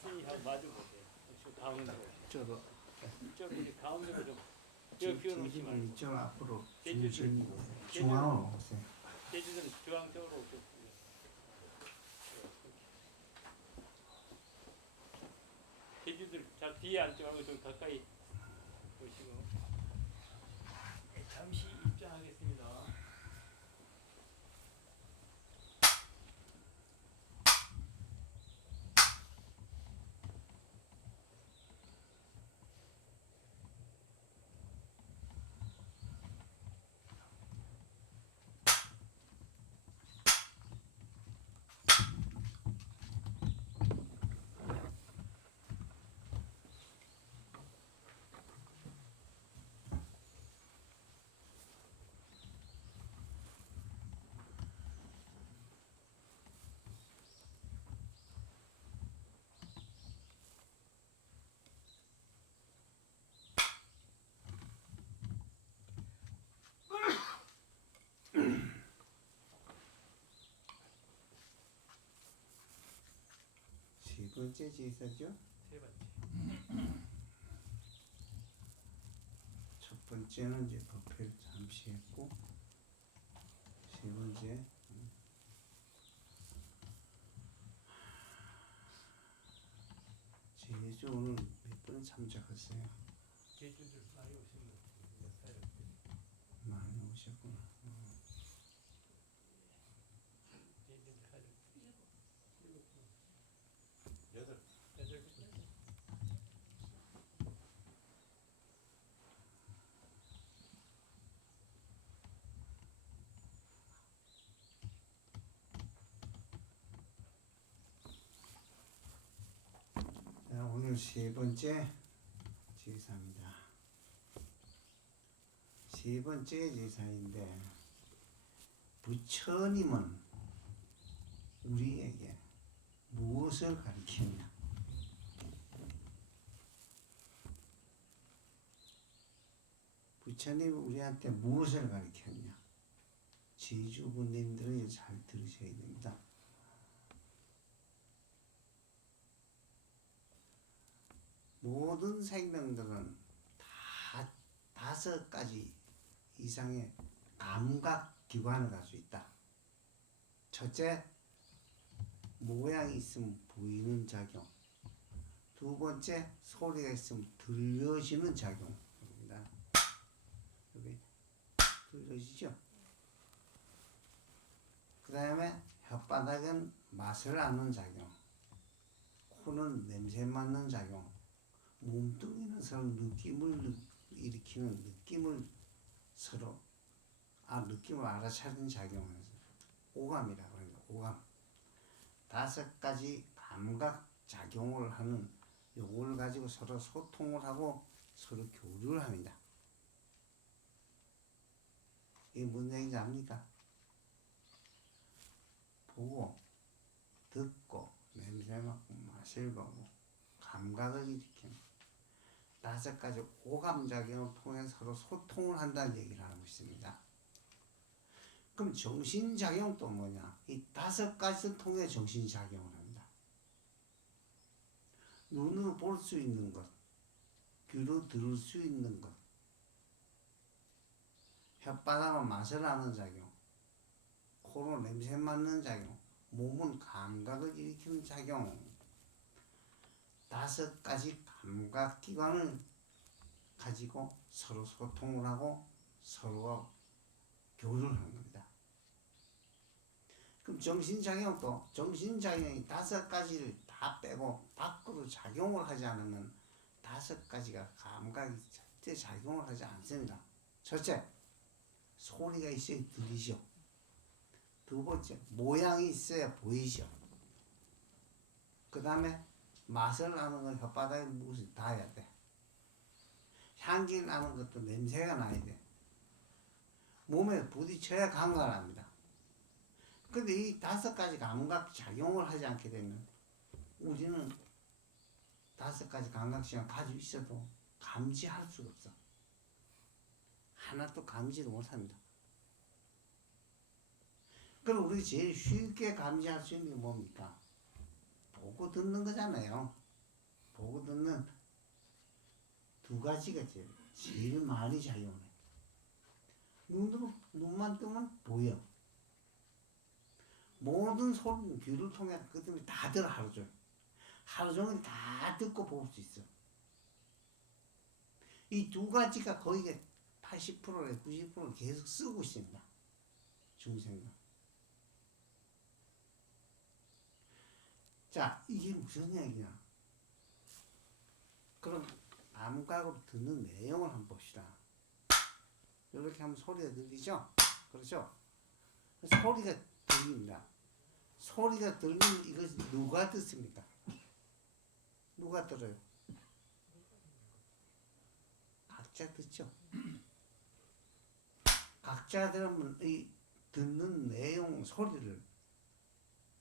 스님하고 마주 보세요. 저 가운데로. 저도 이쪽 우리 가운데로 좀. 저 비워놓지 말고. 이쪽 앞으로 제주도 중앙으로 오세요. 제주도는 중앙 쪽으로 오고. 제주도를 잘 뒤에 앉지 말고 좀 가까이 보시고. 네, 잠시 입장하겠습니다. 세 번째 제사죠. 세 번째. 첫 번째는 이제 법회를 잠시 했고, 세 번째 제주 오늘 몇 번 참석했어요? 제주도 많이 오신 것 같아요. 많이 오셨구나. 제주도 가족. 여덟. 여덟 분. 자, 오늘 세 번째 제사입니다. 세 번째 제사인데, 부처님은 우리에게 무엇을 가르치느냐? 부처님은 우리한테 무엇을 가르쳤냐? 제주분님들은 잘 들으셔야 됩니다. 모든 생명들은 다 5가지 이상의 감각기관을 가지고 있다. 첫째, 모양이 있으면 보이는 작용. 두 번째, 소리가 있으면 들려지는 작용입니다. 여기 들려지죠? 그 다음에 혓바닥은 맛을 아는 작용, 코는 냄새 맡는 작용, 몸뚱이는 서로 느낌을 일으키는 느낌을 서로 느낌을 알아차리는 작용을 해서 오감이라고 합니다. 오감. 5가지 감각 작용을 하는 요걸 가지고 서로 소통을 하고 서로 교류를 합니다. 이게 무슨 얘기인지 압니까? 보고, 듣고, 냄새 맡고, 맛을 보고, 감각을 일으키는 5가지 오감작용을 통해 서로 소통을 한다는 얘기를 하고 있습니다. 그럼 정신작용도 뭐냐? 이 5가지를 통해 정신작용을 합니다. 눈으로 볼 수 있는 것, 귀로 들을 수 있는 것, 혓바닥은 맛을 아는 작용, 코로 냄새 맡는 작용, 몸은 감각을 일으키는 작용, 5가지 감각기관을 가지고 서로 소통을 하고 서로가 교류를 하는 겁니다. 그럼 정신작용도 정신작용이 5가지를 다 빼고 밖으로 작용을 하지 않으면 5가지가 감각이 절대 작용을 하지 않습니다. 첫째, 소리가 있어야 들리죠. 두 번째, 모양이 있어야 보이죠. 그 다음에 맛을 나는 건 혓바닥에 무엇이 닿아야 돼. 향기를 나는 것도 냄새가 나야 돼. 몸에 부딪혀야 감각을 합니다. 근데 이 5가지 감각 작용을 하지 않게 되면 우리는 5가지 감각시간 가지고 있어도 감지할 수가 없어. 하나도 감지를 못합니다. 그럼 우리 제일 쉽게 감지할 수 있는 게 뭡니까? 보고 듣는 거잖아요. 보고 듣는 두 가지가 제일 많이 작용해. 눈만 뜨면 보여. 모든 소리는 귀를 통해 그 때문에 다 들어 하루 종일. 하루 종일 다 듣고 볼 수 있어. 이 두 가지가 거의 80%에 90%를 계속 쓰고 있습니다. 중생은. 자, 이게 무슨 얘기냐? 그럼 감각으로 듣는 내용을 한번 봅시다. 이렇게 하면 소리가 들리죠? 그렇죠? 소리가 들립니다. 소리가 들리면 이것이 누가 듣습니까? 누가 들어요? 각자 듣죠? 각자 들으면 이 듣는 내용, 소리를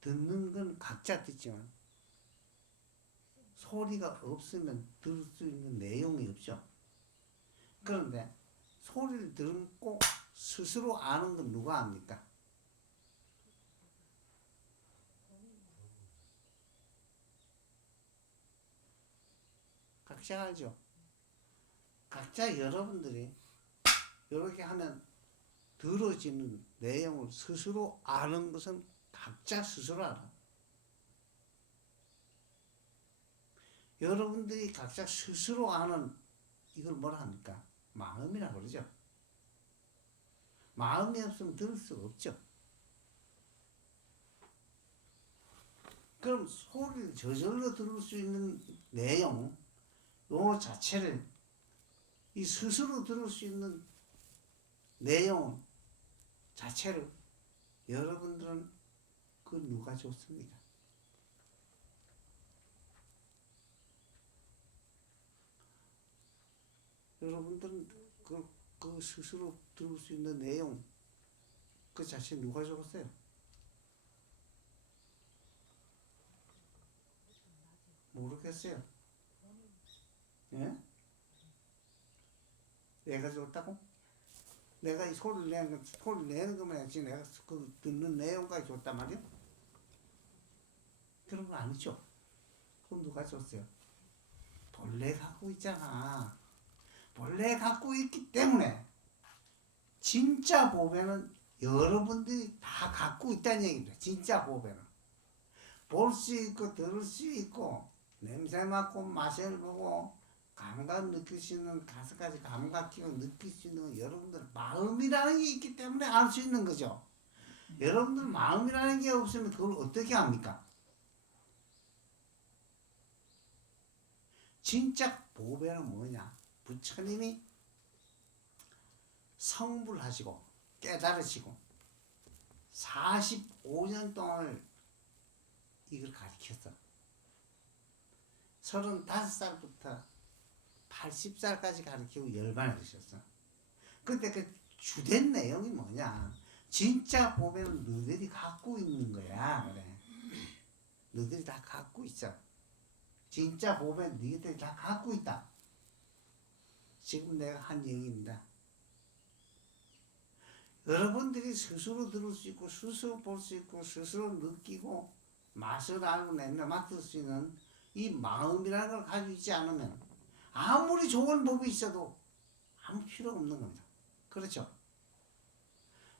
듣는 건 각자 듣지만 소리가 없으면 들을 수 있는 내용이 없죠. 그런데 소리를 듣고 스스로 아는 건 누가 압니까? 각자 알죠? 각자 여러분들이 이렇게 하면 들어지는 내용을 스스로 아는 것은 각자 스스로 알아. 여러분들이 각자 스스로 아는 이걸 뭐라 합니까? 마음이라고 그러죠. 마음이 없으면 들을 수가 없죠. 그럼 소리를 저절로 들을 수 있는 내용, 요 자체를 이 스스로 들을 수 있는 내용 자체를 여러분들은 그 누가 줬습니까? 여러분들은 그 스스로 들을 수 있는 내용 그 자체 누가 줬어요? 모르겠어요. 예? 내가 줬다고? 내가 이 소리를 내는 거면 해야지 내가 그 듣는 내용까지 줬단 말이야? 그런 거 아니죠? 그럼 누가 줬어요? 본래 갖고 있잖아. 본래 갖고 있기 때문에 진짜 보배는 여러분들이 다 갖고 있다는 얘기입니다. 진짜 보배는. 볼 수 있고 들을 수 있고 냄새 맡고 맛을 보고 감각 느낄 수 있는 5가지 감각 기억 느낄 수 있는 건 여러분들 마음이라는 게 있기 때문에 알 수 있는 거죠. 여러분들 마음이라는 게 없으면 그걸 어떻게 합니까? 진짜 보배는 뭐냐? 부처님이 성불하시고 깨달으시고 45년 동안을 이걸 가르쳤어. 35살부터 80살까지 가르치고 열반을 하셨어. 근데 그 주된 내용이 뭐냐? 진짜 보배는 너희들이 갖고 있는 거야. 그래. 너희들이 다 갖고 있어. 진짜 보배는 너희들이 다 갖고 있다. 지금 내가 한 얘기입니다. 여러분들이 스스로 들을 수 있고 스스로 볼 수 있고 스스로 느끼고 맛을 알고 냄새 맡을 수 있는 이 마음이라는 걸 가지고 있지 않으면 아무리 좋은 법이 있어도 아무 필요 없는 겁니다. 그렇죠?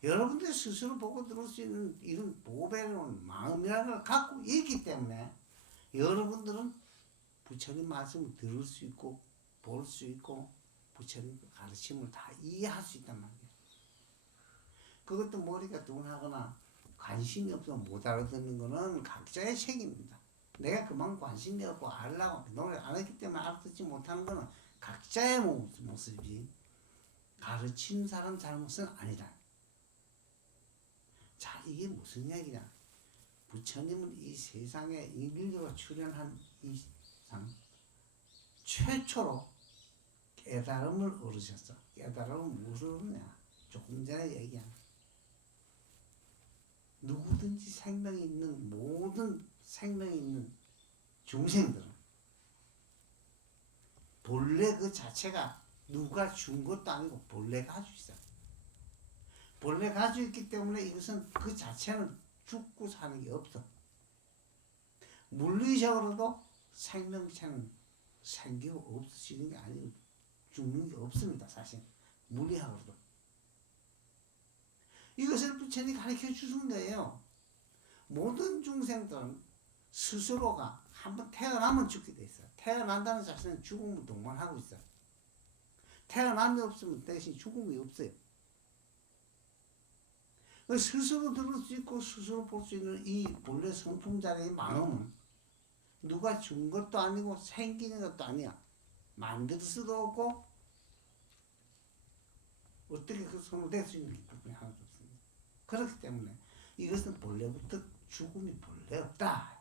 여러분들이 스스로 보고 들을 수 있는 이런 보배로운 마음이라는 걸 갖고 있기 때문에 여러분들은 부처님 말씀을 들을 수 있고 볼 수 있고 부처님 가르침을 다 이해할 수 있단 말이에요. 그것도 머리가 둔하거나 관심이 없어서 못 알아듣는 거는 각자의 책임입니다. 내가 그만큼 관심이 없고 알라고 노력 안 했기 때문에 알아듣지 못하는 거는 각자의 모습이 가르친 사람 잘못은 아니다. 자, 이게 무슨 얘기냐? 부처님은 이 세상에 인류로 출현한 이 상 최초로 깨달음을 얻으셨어. 깨달음은 무엇을 얻느냐? 조금 전에 얘기한 누구든지 생명이 있는 모든 생명이 있는 중생들은 본래 그 자체가 누가 준 것도 아니고 본래 가지고 있어. 본래 가지고 있기 때문에 이것은 그 자체는 죽고 사는 게 없어. 물리적으로도 생명체는 생기고 없어지는 게 아니고 죽는 게 없습니다. 사실 물리학으로도. 이것을 부처님이 가르쳐 주신 거예요. 모든 중생들은 스스로가 한번 태어나면 죽게 돼 있어요. 태어난다는 자체는 죽음을 동반하고 있어요. 태어남이 없으면 대신 죽음이 없어요. 스스로 들을 수 있고 스스로 볼 수 있는 이 본래 성품자리의 마음은 누가 준 것도 아니고 생기는 것도 아니야. 만들 수도 없고 어떻게 그 손으로 될 수 있는 기법이 하나도 없습니다. 그렇기 때문에 이것은 본래부터 죽음이 본래 없다.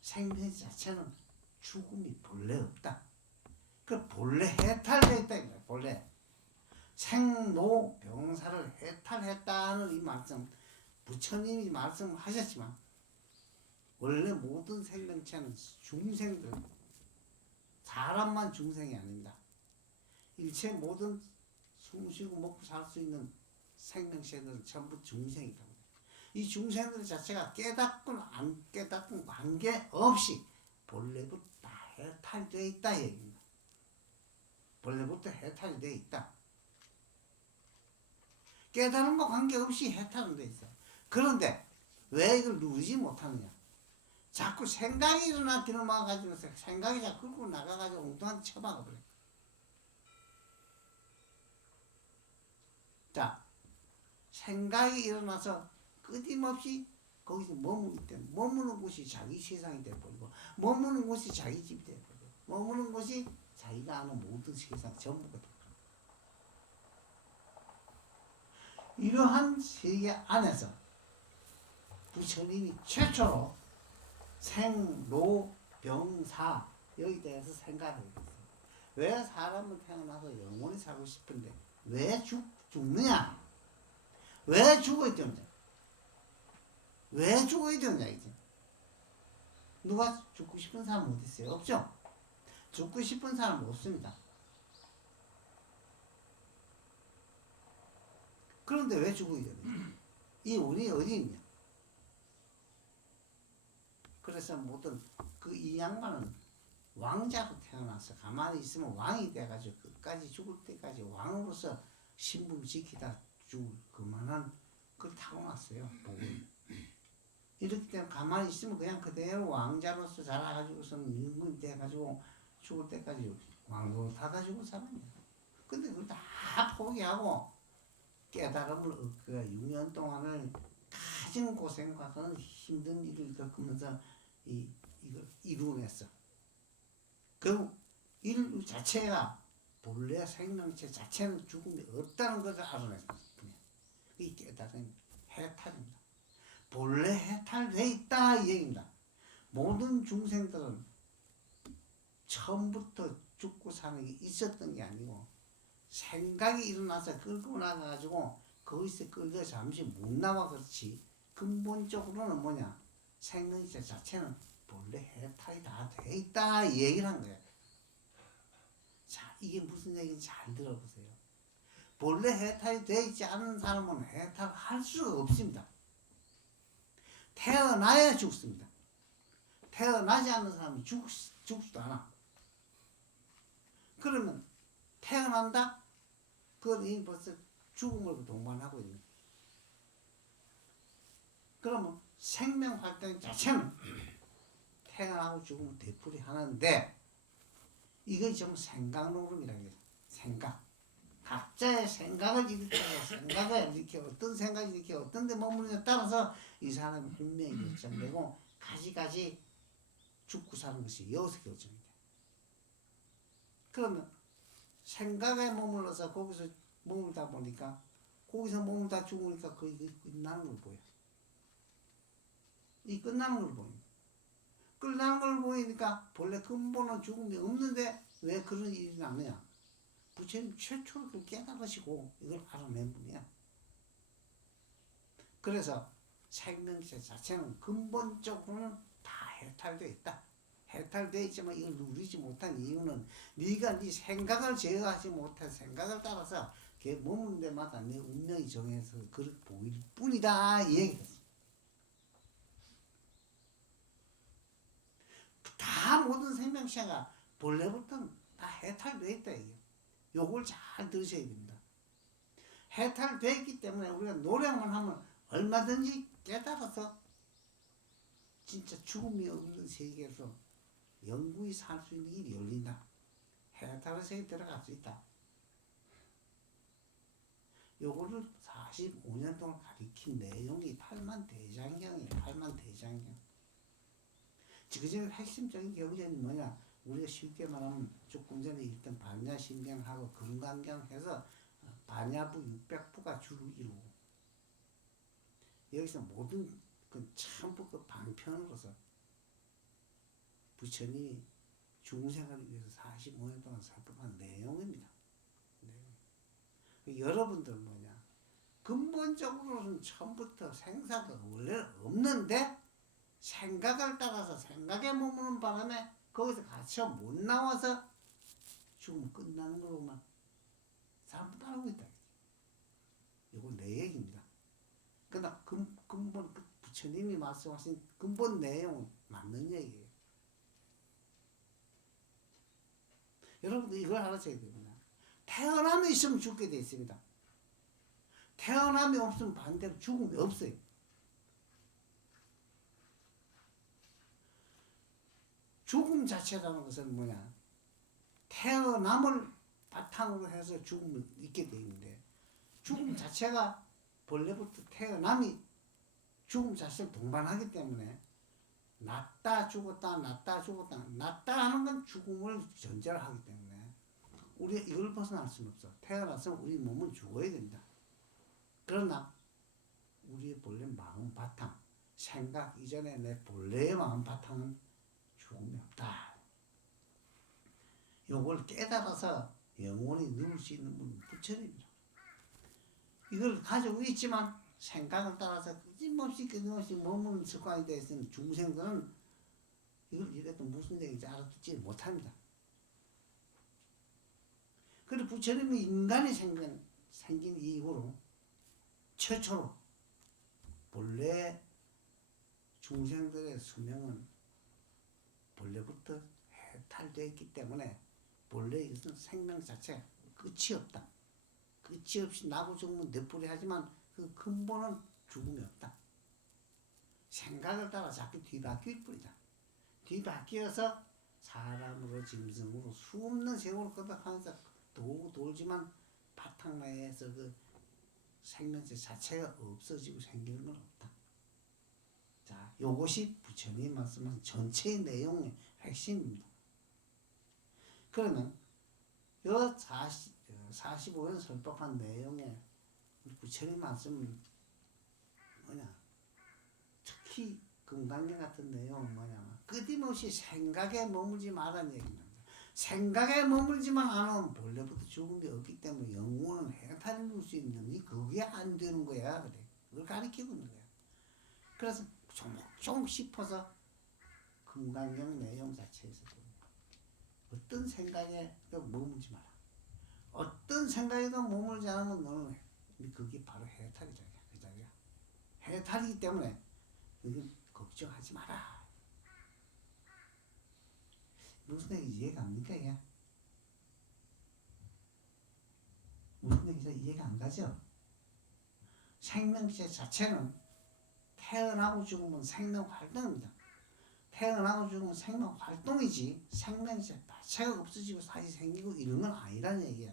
생명 자체는 죽음이 본래 없다. 그 본래 해탈되어 있다. 본래 생로병사를 해탈했다는 이 말씀, 부처님이 말씀하셨지만 원래 모든 생명체는 중생들, 사람만 중생이 아닙니다. 일체 모든 숨쉬고 먹고 살 수 있는 생명체들은 전부 중생이다. 이 중생들 자체가 깨닫건 안 깨닫건 관계없이 본래부터 다 해탈되어 있다 얘기입니다. 본래부터 해탈이 되어 있다. 깨달음과 관계없이 해탈은 되어 있어. 그런데 왜 이걸 누르지 못하느냐? 자꾸 생각이 일어나기를 막아가지고 생각이 자꾸 끌고 나가가지고 엉뚱한 데 쳐박아버려. 자, 생각이 일어나서 끊임없이 거기서 머무르기 때문에 머무는 곳이 자기 세상이 되어버리고 머무는 곳이 자기 집이 되어버리고 머무는 곳이 자기가 아는 모든 세상 전부가 되어버리고 이러한 세계 안에서 부처님이 최초로 생로병사 여기 대해서 생각을 했어요. 왜 사람은 태어나서 영원히 살고 싶은데 왜 죽느냐? 왜 죽어야 되느냐? 왜 죽어야 되느냐 이제. 누가 죽고 싶은 사람 어디 있어요? 없죠? 죽고 싶은 사람은 없습니다. 그런데 왜 죽어야 되느냐? 이 운이 어디 있냐? 그래서 모든 그 이 양반은 왕자로 태어나서 가만히 있으면 왕이 돼가지고 끝까지 죽을 때까지 왕으로서 신분 지키다 죽을 그만한 그 타고났어요. 복을. 이렇기 때문에 가만히 있으면 그냥 그대로 왕자로서 자라가지고서는 임금이 돼가지고 죽을 때까지 왕으로 타가지고 살았냐. 근데 그걸 다 포기하고 깨달음을 얻고 6년 동안을 가진 고생과 그런 힘든 일을 겪으면서 이걸 이루어냈어. 결국 인류 자체가 본래 생명체 자체는 죽음이 없다는 것을 알아냈습니다. 이 깨달음이 해탈입니다. 본래 해탈돼 있다 이 얘기입니다. 모든 중생들은 처음부터 죽고 사는 게 있었던 게 아니고 생각이 일어나서 끌고 나가가지고 거기서 끌려 잠시 못 나와. 그렇지 근본적으로는 뭐냐, 생명체 자체는 본래 해탈이 다 돼 있다 이 얘기를 한 거예요. 자, 이게 무슨 얘기인지 잘 들어보세요. 본래 해탈이 돼 있지 않은 사람은 해탈할 수가 없습니다. 태어나야 죽습니다. 태어나지 않는 사람은 죽지도 않아. 그러면 태어난다? 그건 이미 벌써 죽음을 동반하고 있는. 그러면 생명 활동 자체는 태어나고 죽으면 되풀이 하는데 이게 좀 생각노름이라는 거죠. 생각. 각자의 생각을 일으켜서 생각을 일으켜 어떤 생각을 일으켜 어떤 데 머무르냐에 따라서 이 사람의 운명이 결정되고 가지가지 죽고 사는 것이 여기서 결정이 돼. 그러면 생각에 머물러서 거기서 머물다 보니까 거기서 머물다 죽으니까 거의 끝나는 걸 보여. 이 끝나는 걸 보입니다. 끝나는 걸 보이니까 본래 근본은 죽음이 없는데 왜 그런 일이 나느냐. 부처님 최초로 그걸 깨달으시고 이걸 알아낸 분이야. 그래서 생명체 자체는 근본적으로는 다 해탈되어 있다. 해탈되어 있지만 이걸 누리지 못한 이유는 네가 네 생각을 제어하지 못해 생각을 따라서 걔 머무는 데마다 내 운명이 정해서 그렇게 보일 뿐이다 이 얘기です. 생명체가 본래부터 다 해탈되어 있다 이게. 요걸 잘 들으셔야 됩니다. 해탈되어 있기 때문에 우리가 노력만 하면 얼마든지 깨달아서 진짜 죽음이 없는 세계에서 영구히 살 수 있는 길이 열린다. 해탈의 세계에 들어갈 수 있다. 요거를 45년 동안 가리킨 내용이 팔만대장경이에요. 팔만대장경. 지금 핵심적인 경전이 뭐냐? 우리가 쉽게 말하면 조금 전에 읽던 반야심경하고 금강경 해서 반야부 600부가 주로 이루고 여기서 모든 그 전부 그 방편으로서 부처님이 중생을 위해서 45년 동안 살펴본 내용입니다. 네. 여러분들 뭐냐? 근본적으로는 처음부터 생사가 원래 없는데 생각을 따라서 생각에 머무는 바람에 거기서 갇혀 못 나와서 죽으면 끝나는 거로만 사람 따르고 있다. 이건 내 얘기입니다. 그러나 근본 부처님이 말씀하신 근본 내용은 맞는 얘기예요. 여러분들 이걸 알아셔야 됩니다. 태어남이 있으면 죽게 돼 있습니다. 태어남이 없으면 반대로 죽음이 없어요. 죽음 자체라는 것은 뭐냐? 태어남을 바탕으로 해서 죽음을 있게 돼 있는데 죽음 자체가 본래부터 태어남이 죽음 자체를 동반하기 때문에 낫다 죽었다 낫다 죽었다 낫다 하는 건 죽음을 전제로 하기 때문에 우리가 이걸 벗어날 수는 없어. 태어나서 우리 몸은 죽어야 된다. 그러나 우리의 본래 마음 바탕 생각 이전에 내 본래의 마음 바탕은 죽음이 없다. 요걸 깨달아서 영원히 누울 수 있는 분은 부처님이다. 이걸 가지고 있지만 생각을 따라서 끊임없이 머무는 습관이 되어 있는 중생들은 이걸 이래도 무슨 얘기인지 알아듣지 못합니다. 그리고 부처님이 인간이 생긴 이후로 최초로 본래 중생들의 수명은 본래부터 해탈되어 있기 때문에 본래 이것은 생명 자체 끝이 없다. 끝이 없이 나고 죽으면 내뿌리 하지만 그 근본은 죽음이 없다. 생각을 따라 자꾸 뒤바뀔 뿐이다. 뒤바뀌어서 사람으로 짐승으로 수없는 세월을 거듭하면서 돌지만 바탕라에서 그 생명체 자체가 없어지고 생기는 건 없다. 자, 요것이 부처님이 말씀하신 전체의 내용의 핵심입니다. 그러면 요 45년 설법한 내용에 부처님 말씀은 뭐냐? 특히 금강경 같은 내용은 뭐냐면 끊임없이 생각에 머물지 말라는 얘기입니다. 생각에 머물지만 않으면 본래부터 죽음이 없기 때문에 영혼은 해탈을 줄 수 있는데 그게 안 되는 거야. 그래. 그걸 가르치고 있는 거야. 그래서 조금 짚어서 금강경 내용 자체에서 어떤 생각에 머물지 마라. 어떤 생각에도 머물지 않으면 너는 그게 바로 해탈이다. 그 자리야. 해탈이기 때문에 이건 걱정하지 마라. 무슨 얘기 이해가 갑니까? 이게? 무슨 얘기인지 이해가 안 가죠? 생명체 자체는 태어나고 죽으면 생명 활동입니다. 태어나고 죽으면 생명 활동이지 생명체 자체가 없어지고 다시 생기고 이런 건 아니라는 얘기야.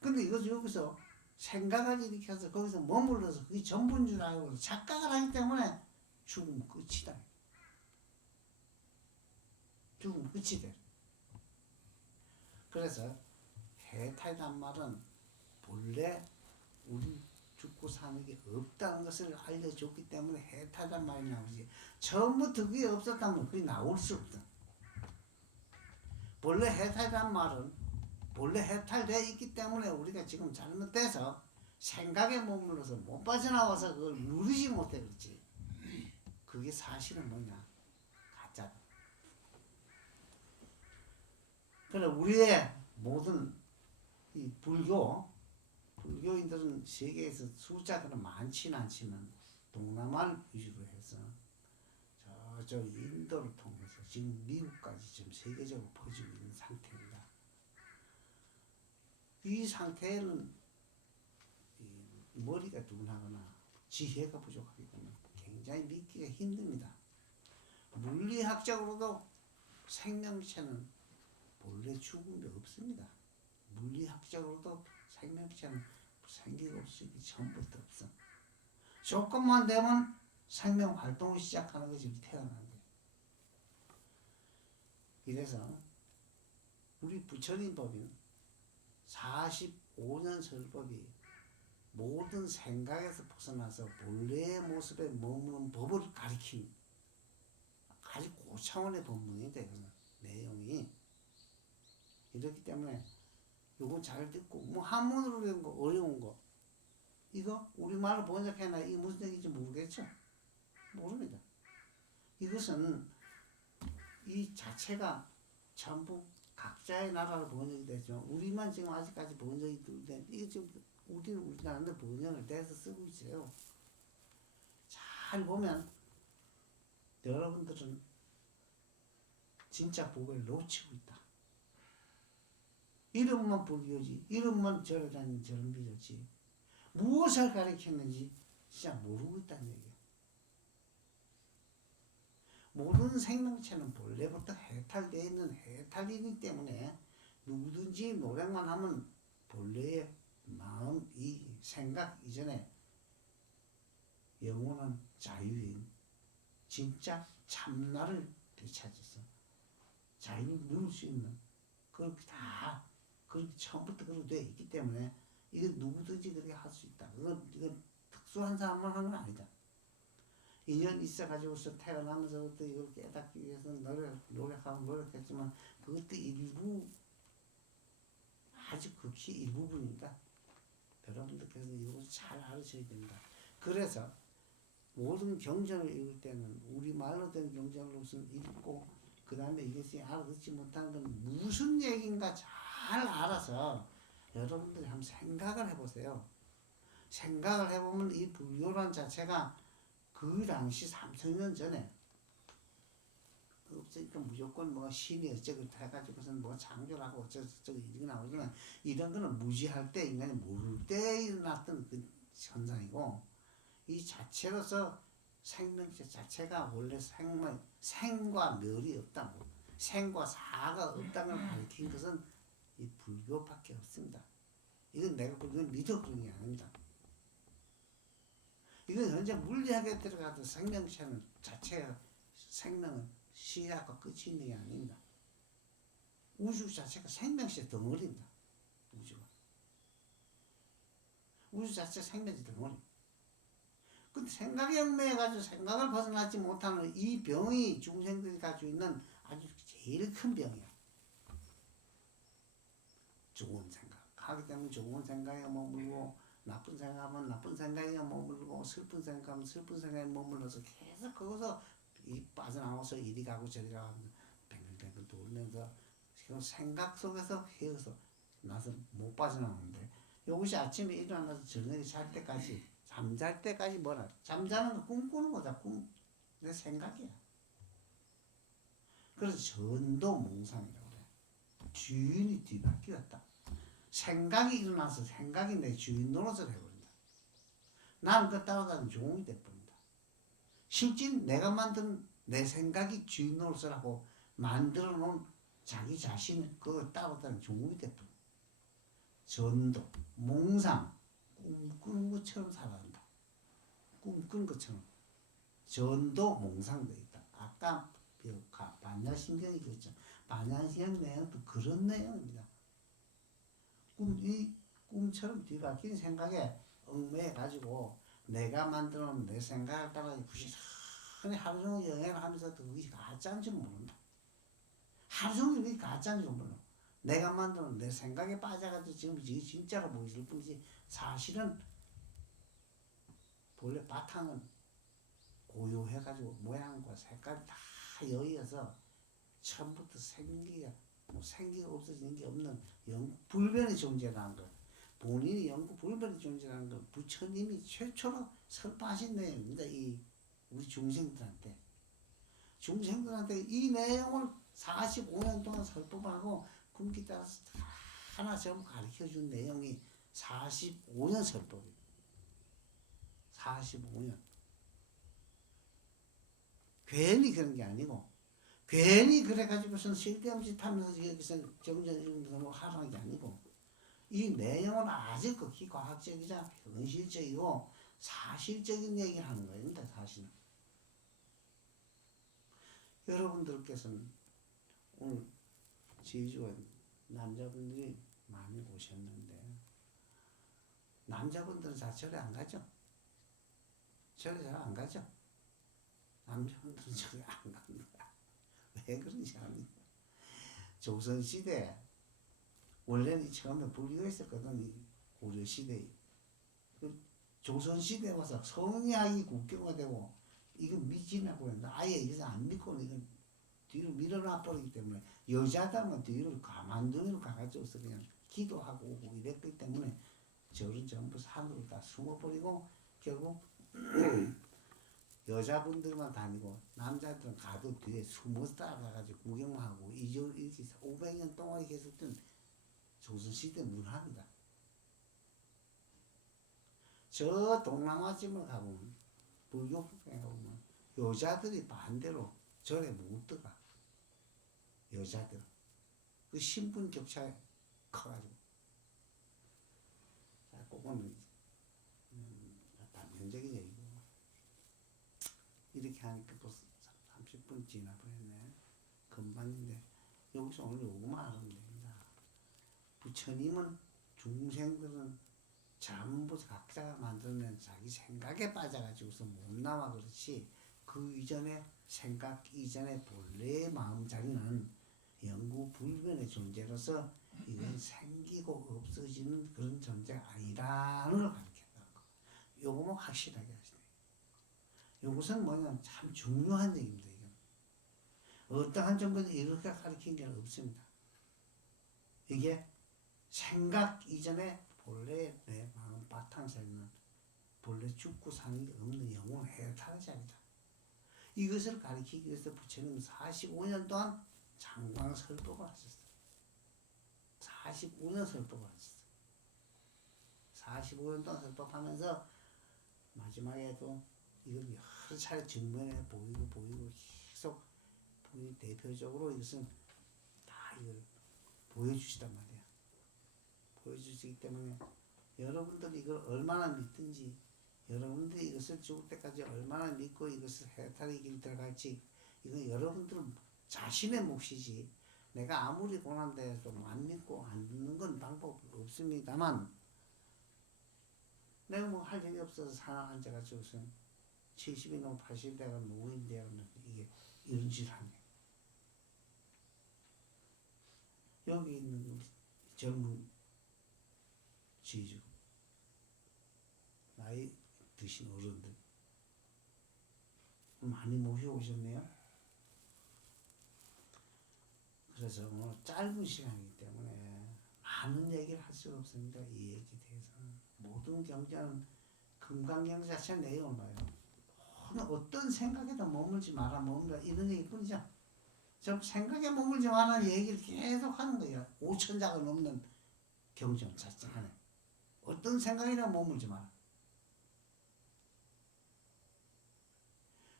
근데 이것을 여기서 생각을 일으켜서 거기서 머물러서 그게 전부인 줄 알고 착각을 하기 때문에 죽으면 끝이다. 죽으면 끝이 돼. 그래서 해탈이란 말은 본래 우리 죽고 사는 게 없다는 것을 알려줬기 때문에 해탈이란 말이 나오지. 처음부터 그게 없었다면 그게 나올 수 없다. 본래 해탈이란 말은 본래 해탈되어 있기 때문에 우리가 지금 잘못돼서 생각에 머물러서 못 빠져나와서 그걸 누리지 못해 그렇지. 그게 사실은 뭐냐? 가짜다. 그래 우리의 모든 이 불교인들은 세계에서 숫자들은 많지는 않지만 동남아를 위주로 해서 저 인도를 통해서 지금 미국까지 지금 세계적으로 퍼지고 있는 상태입니다. 이 상태는 머리가 둔하거나 지혜가 부족하기 때문에 굉장히 믿기가 힘듭니다. 물리학적으로도 생명체는 본래 죽음이 없습니다. 물리학적으로도 생명체는 생기고 없으기 전부터 없어. 조건만 되면 생명 활동을 시작하는 것이 태어난 거예요. 이래서 우리 부처님 법인 45년 설법이 모든 생각에서 벗어나서 본래의 모습에 머무는 법을 가리킨 아주 고차원의 법문인데 내용이 이렇기 때문에 요거 잘 듣고 뭐 한문으로 된 거 어려운 거 이거 우리말로 번역해놔 이게 무슨 얘기인지 모르겠죠? 모릅니다. 이것은 이 자체가 전부 각자의 나라로 번역이 되지만 우리만 지금 아직까지 번역이 된 이게 지금 우리는 우리나라인데 번역을 돼서 쓰고 있어요. 잘 보면 여러분들은 진짜 법을 놓치고 있다. 이름만 불교지, 이름만 절에 다니는 저런 비교지, 무엇을 가리켰는지 진짜 모르고 있다는 얘기야. 모든 생명체는 본래부터 해탈되어 있는 해탈이기 때문에 누구든지 노력만 하면 본래의 마음, 이 생각 이전에 영원한 자유인 진짜 참나를 되찾아서 자유를 누릴 수 있는 그렇게 다 그렇게 처음부터 그렇게 되어 있기 때문에 이건 누구든지 그렇게 할 수 있다. 이건 특수한 사람만 하는 건 아니다. 인연 있어가지고서 태어나면서부터 이걸 깨닫기 위해서 노력했지만 그것도 일부 아주 극히 일부분입니다. 여러분들께서 이것을 잘 알으셔야 됩니다. 그래서 모든 경전을 읽을 때는 우리말로 된 경전을 우선 읽고 그 다음에 이것이 알아듣지 못하는 건 무슨 얘기인가 잘 알아서 여러분들이 한번 생각을 해보세요. 생각을 해보면 이 불교란 자체가 그 당시 3000년 전에 없으니까 무조건 뭐 신이 어쩌고 해가지고선 뭐 창조하고 어쩌고 이런 나오지만 이런 거는 무지할 때 인간이 모를 때 일어났던 그 현상이고 이 자체로서 생명체 자체가 원래 생과 멸이 없다고 생과 사가 없다는 걸 가르친 것은 이 불교밖에 없습니다. 이건 내가 그걸 믿어 그런 게 아닙니다. 이건 현재 물리학에 들어가도 생명체는 자체가 생명은 시작과 끝이 있는 게 아닙니다. 우주 자체가 생명체 덩어리입니다. 우주 자체가 생명체 덩어리. 근데 생각이 얽매여가지고 생각을 벗어나지 못하는 이 병이 중생들이 가지고 있는 아주 제일 큰 병이야. 좋은 생각. 하기 때문에 좋은 생각에 머물고 나쁜 생각하면 나쁜 생각에 머물고 슬픈 생각하면 슬픈 생각에 머물러서 계속 거기서 빠져나와서 이리 가고 저리 가고 뱅글뱅글 돌면서 생각 속에서 헤어서 나서 못 빠져나오는데 이것이 아침에 일어나서 저녁에 잘 때까지 잠잘 때까지 뭐라 잠자는 거 꿈꾸는 거다. 내 생각이야. 그래서 전도 몽상이라고 그래. 주인이 뒤바뀌었다. 생각이 일어나서 생각이 내 주인 노릇을 해버린다. 나는 그 따라다니는 종이 돼버린다. 실제 내가 만든 내 생각이 주인 노릇을 하고 만들어 놓은 자기 자신을 그걸 따라다니는 종이 돼버린다. 전도, 몽상, 꿈꾸는 것처럼 살아간다. 꿈꾸는 것처럼. 전도, 몽상도 있다. 아까 반야신경이 그랬죠. 반야신경 내용도 그런 내용입니다. 이 꿈처럼 뒤바뀐 생각에 얽매여가지고 내가 만들어 놓은 내 생각을 따라 부지런히 하루 종일 여행을 하면서도 그게 가짜인 줄 모른다. 하루 종일 그게 가짜인 줄 몰라. 내가 만들어 놓은 내 생각에 빠져가지고 지금 이게 진짜로 보이실 뿐이지 사실은 본래 바탕은 고요해가지고 모양과 색깔이 다 여의어서 처음부터 생기가 없어지는 게 없는 영불변의 존재라는 것. 본인이 영불변의 존재라는 걸 부처님이 최초로 설파하신 내용입니다. 이 우리 중생들한테. 중생들한테 이 내용을 45년 동안 설법하고 군기 따라서 하나 전부 가르쳐준 내용이 45년 설법이에요. 45년. 괜히 그런 게 아니고 괜히 그래가지고선 쓸데없는 짓 하면서 여기서 정전이면서 뭐 하라는 게 아니고 이 내용은 아주 극히 과학적이자 현실적이고 사실적인 얘기를 하는 겁니다. 사실은. 여러분들께서는 오늘 제주가 남자분들이 많이 오셨는데 남자분들은 다 절에 안 가죠? 절에 잘 안 가죠? 남자분들은 절에 안 갑니다. 왜 그런지 압니까? 조선시대 원래는 처음에 불교가 있었거든. 고려시대에. 그 조선시대에 와서 성리학이 국경화되고 이거 미진하고 했는데 아예 이것을 안 믿고는 이건 뒤로 밀어놔 버리기 때문에 여자다면 뒤로 가만두기로 가가지고서 그냥 기도하고 오고 이랬기 때문에 절은 전부 산으로 다 숨어버리고 결국 여자분들만 다니고 남자들은 가도 뒤에 숨어서 따라가가지고 구경만 하고 이렇게 500년 동안 계속된 조선시대 문화입니다. 저 동남아쯤을 가보면 불교국에 가보면 여자들이 반대로 절에 못 들어가. 여자들 그 신분 격차 커가지고 자 그거는 단편적인 얘기고 이렇게 하니까 또 30분 지나버렸네. 금방인데 여기서 오늘 요거만 하면 됩니다. 부처님은 중생들은 전부 각자가 만들어낸 자기 생각에 빠져가지고서 못 나와 그렇지 그 이전에 생각 이전에 본래의 마음자리는 영구 불변의 존재로서 이건 생기고 없어지는 그런 존재가 아니라는 걸 가르친다는 거. 요거만 확실하게 하시네. 요것은 뭐냐면 참 중요한 얘기입니다. 이건. 어떠한 정부도 이렇게 가르친 게 없습니다. 이게 생각 이전에 본래 내 마음 바탕에는 본래 죽고 사는 게 없는 영혼을 해탈한 자리다. 이것을 가르치기 위해서 부처님은 45년 동안 장광설법을 하셨어요. 45년 설법을 하셨어요. 45년 동안 설법하면서 마지막에도 이걸 여러 차례 증명해 보이고 계속 대표적으로 이것은 다 이걸 보여주시단 말이야. 보여주시기 때문에 여러분들이 이걸 얼마나 믿든지 여러분들이 이것을 죽을 때까지 얼마나 믿고 이것을 해탈의 길 들어갈지 이건 여러분들은 자신의 몫이지 내가 아무리 고난돼도 안 믿고 안 듣는 건 방법 없습니다만 내가 뭐 할 일이 없어서 사나 앉아가지고서 70이 넘어 80이 되고 노인 되고 이게 이런 짓을 하네. 여기 있는 젊은 지주 나이 드신 어른들 많이 모셔오셨네요. 그래서 오늘 짧은 시간이기 때문에 많은 얘기를 할 수가 없습니다. 이 얘기에 대해서는 모든 경전은 금강경 자체 내용을 봐요. 어떤 생각에도 머물지 마라 이런 얘기뿐이죠. 저 생각에 머물지 마라 얘기를 계속 하는 거예요. 5,000자가 넘는 경전 자체 안에 어떤 생각이나 머물지 마라.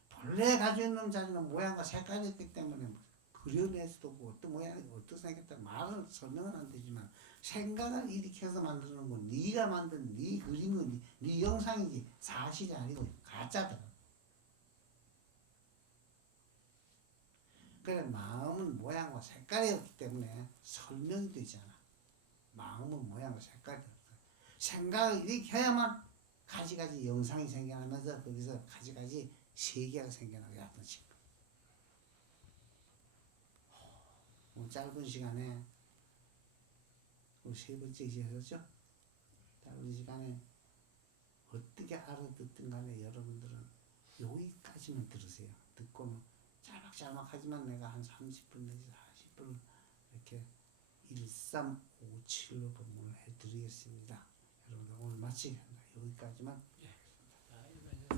본래 가지고 있는 자리는 모양과 색깔이 있기 때문에 그려낼 수도 없고 어떤 모양이 어떻게 생겼다 말은 설명은 안 되지만 생각을 일으켜서 만드는 건 네가 만든 네 그림은 네 영상이지 사실이 아니고 가짜다. 그래 마음은 모양과 색깔이 없기 때문에 설명이 되지 않아. 마음은 모양과 색깔이 없어. 생각을 일으켜야만 가지가지 영상이 생겨나면서 거기서 가지가지 세계가 생겨나게 하던 식. 짧은 시간에 세 번째 이제였죠. 짧은 시간에 어떻게 알아듣든 간에 여러분들은 여기까지만 들으세요. 듣고는 짤막짤막하지만 내가 한 30분 내지 40분 이렇게 1357로 법문을 해드리겠습니다. 여러분들 오늘 마치겠습니다. 여기까지만. 예. 자, 이번에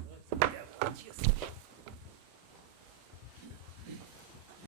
마치겠습니다.